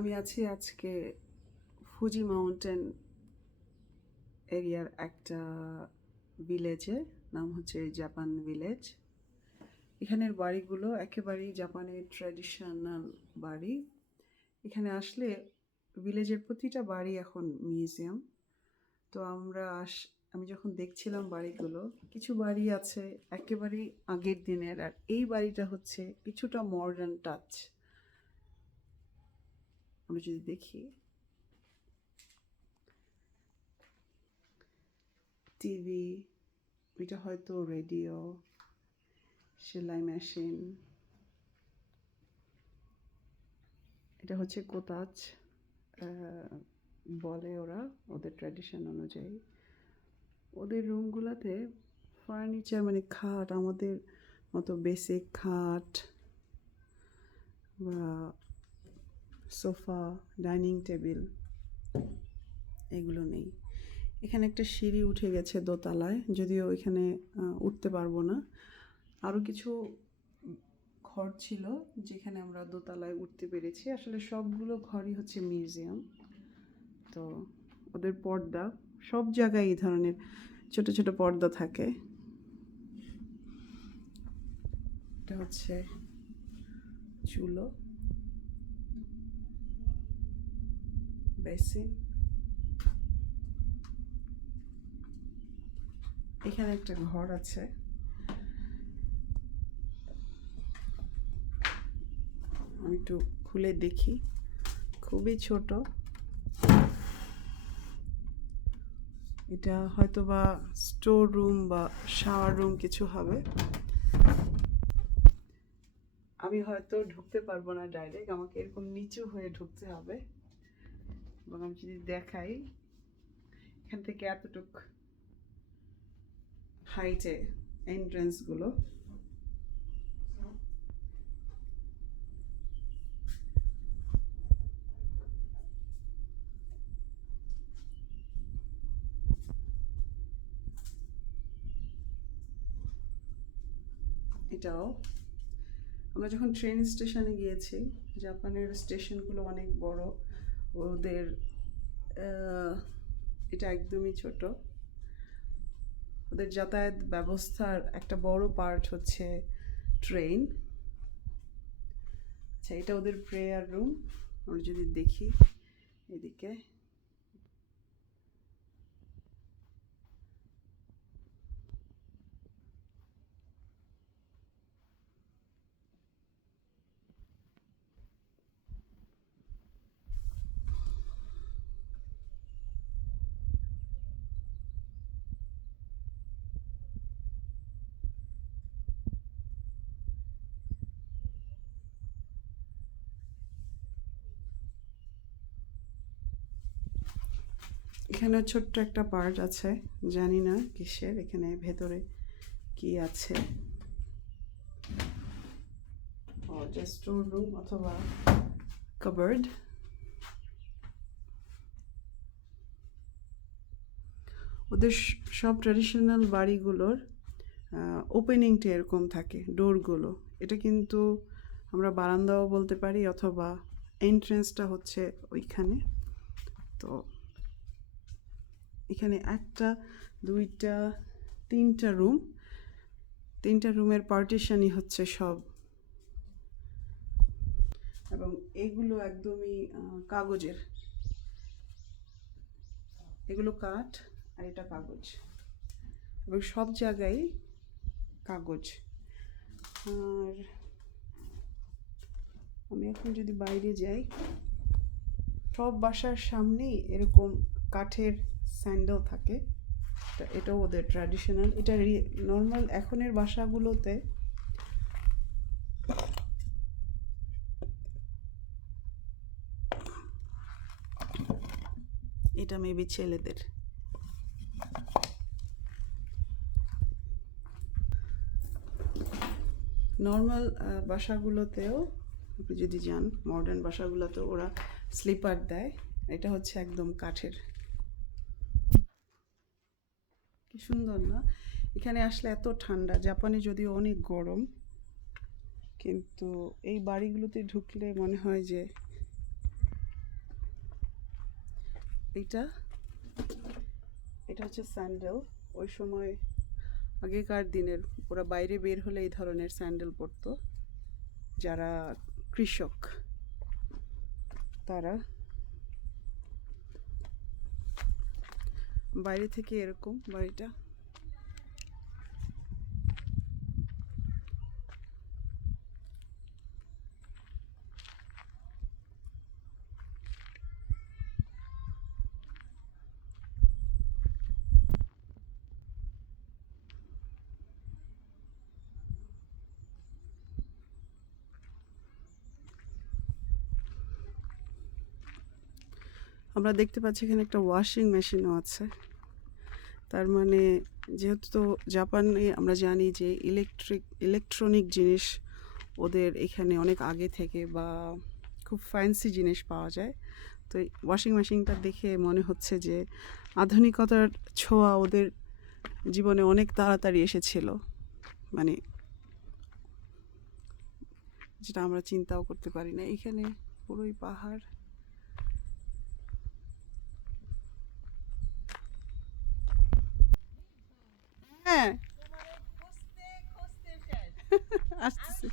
আমি আছি আজকে ফুজি মাউন্টেন এরিয়ার একটা ভিলেজে, নাম হচ্ছে জাপান ভিলেজ। এখানের বাড়িগুলো একেবারেই জাপানের ট্র্যাডিশনাল বাড়ি। এখানে আসলে ভিলেজের প্রতিটা বাড়ি এখন মিউজিয়াম। তো আমি যখন দেখছিলাম বাড়িগুলো, কিছু বাড়ি আছে একেবারেই আগের দিনের, আর এই বাড়িটা হচ্ছে কিছুটা মডার্ন টাচ। আমরা যদি দেখি, টিভি, এটা হয়তো রেডিও, সেলাই মেশিন, এটা হচ্ছে কোতাজ বলে ওরা ওদের ট্র্যাডিশন অনুযায়ী। ওদের রুমগুলোতে ফার্নিচার মানে খাট, আমাদের মতো বেসিক খাট বা সোফা, ডাইনিং টেবিল এগুলো নেই। এখানে একটা সিঁড়ি উঠে গেছে দোতলায়, যদিও এখানে উঠতে পারবো না। আরও কিছু ঘর ছিল যেখানে আমরা দোতলায় উঠতে পেরেছি। আসলে সবগুলো ঘরই হচ্ছে মিউজিয়াম। তো ওদের পর্দা, সব জায়গায় এই ধরনের ছোট ছোট পর্দা থাকে। এটা হচ্ছে চুলো, বেসিন। এখানে একটা ঘর আছে, আমি একটু খুলে দেখি। খুবই ছোট, এটা হয়তো বা স্টোর রুম বা শাওয়ার রুম কিছু হবে। আমি হয়তো ঢুকতে পারবো না ডাইরেক্ট, আমাকে এরকম নিচু হয়ে ঢুকতে হবে। এবং আমি যদি দেখাই, এখান থেকে এতটুক হাইটে এন্ট্রান্সগুলো। এটাও আমরা যখন ট্রেন স্টেশনে গিয়েছি, জাপানের স্টেশনগুলো অনেক বড়, ওদের এটা একদমই ছোট। ওদের যাতায়াত ব্যবস্থার একটা বড় পার্ট হচ্ছে ট্রেন। আচ্ছা, এটা ওদের প্রেয়ার রুম। আমরা যদি দেখি এদিকে, এখানে ছোট্ট একটা পার্ট আছে, জানি না কিসের, এখানে ভেতরে কি আছে। জাস্ট স্টোর রুম অথবা কাবার্ড। ওদের সব ট্র্যাডিশনাল বাড়িগুলোর ওপেনিংটা এরকম থাকে, ডোরগুলো। এটা কিন্তু আমরা বারান্দাও বলতে পারি, অথবা এন্ট্রেন্সটা হচ্ছে ওইখানে। তো এখানে একটা, দুইটা, তিনটা রুম, তিনটা রুমের পার্টিশনই হচ্ছে সব। এবং এগুলো একদমই কাগজের, এগুলো কাঠ আর এটা কাগজ, এবং সব জায়গায় কাগজ। আর আমি এখন যদি বাইরে যাই, সব বাসার সামনেই এরকম কাঠের স্যান্ডেল থাকে। এটাও ওদের ট্র্যাডিশনাল। এটা নর্মাল এখনের বাসাগুলোতে এটা মেবি ছেলেদের। নর্মাল বাসাগুলোতেও আপনি যদি যান, মডার্ন বাসাগুলোতেও ওরা স্লিপার দেয়। এটা হচ্ছে একদম কাঠের। কি সুন্দর না? এখানে আসলে এত ঠান্ডা, জাপানে যদিও অনেক গরম, কিন্তু এই বাড়িগুলোতে ঢুকলে মনে হয় যে এইটা এটা হচ্ছে স্যান্ডেল। ওই সময় আগেকার দিনের ওরা বাইরে বের হলে এই ধরনের স্যান্ডেল পরতো, যারা কৃষক তারা। বাইরে থেকে এরকম বাড়িটা। আমরা দেখতে পাচ্ছি এখানে একটা ওয়াশিং মেশিনও আছে। তার মানে যেহেতু তো জাপানে আমরা জানি যে ইলেকট্রনিক জিনিস ওদের এখানে অনেক আগে থেকে, বা খুব ফ্যান্সি জিনিস পাওয়া যায়। তো এই ওয়াশিং মেশিনটা দেখে মনে হচ্ছে যে আধুনিকতার ছোঁয়া ওদের জীবনে অনেক তাড়াতাড়ি এসেছিল, মানে যেটা আমরা চিন্তাও করতে পারি না। এখানে পুরোই পাহাড়। হ্যাঁ, আসতেছি।